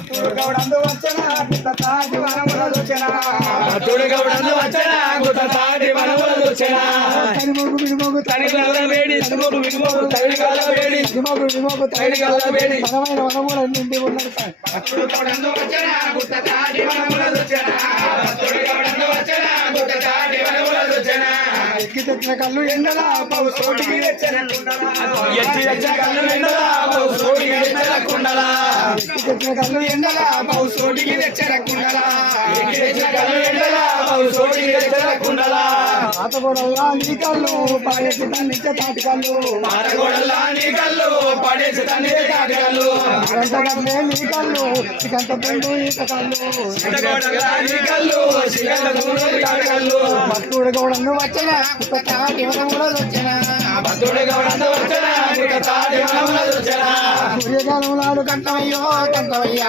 భక్తుడు గౌడందు వచ్చనా గుట్ట తాటి వనముల దొచ్చనా భక్తుడు గౌడందు వచ్చనా గుట్ట తాటి వనముల దొచ్చనా తనిమోగు విడిమోగు తనిగల్ల వేడి తనిమోగు విడిమోగు తనిగల్ల వేడి విడిమోగు విడిమోగు తనిగల్ల వేడి బలమైన వనముల నిండి ఉన్నది భక్తుడు గౌడందు వచ్చనా గుట్ట తాటి వనముల దొచ్చనా భక్తుడు గౌడందు వచ్చనా గుట్ట తాటి వనముల దొచ్చనా ఎక్కి తెచ్చిన కళ్ళు ఎండలా బావు సోటికి తెచ్చిన కుండలా ఎత్తి తెచ్చిన కళ్ళు ఎండలా బావు సోటికి తెచ్చిన కుండలా ఎక్కి తెచ్చిన కళ్ళు ఎండలా బావు సోటికి తెచ్చిన కుండలా ఎత్తి తెచ్చిన కళ్ళు ఎండలా బావు సోటికి తెచ్చిన కుండలా పాతగోడల్లా నీ కళ్ళు పాడేసి తన్నిచ్చే తాటి కళ్ళు పాతగోడల్లా నీ కళ్ళు పాడేసి తన్నిచ్చే తాటి కళ్ళు గంటగట్లే నీ కళ్ళు ఇకంత పెండు ఈత కళ్ళు పాతగోడల్లా నీ కళ్ళు సిగంత దూరు తాటి కళ్ళు భక్తుడు గౌడందు వచ్చిన కుక్క తాటి వనముల వచ్చిన భక్తుడు గౌడందు వచ్చనా గుట్ట తాటి వనముల దొచ్చనా సూర్యకాలం నాడు కంటమయ్యో కంటమయ్యా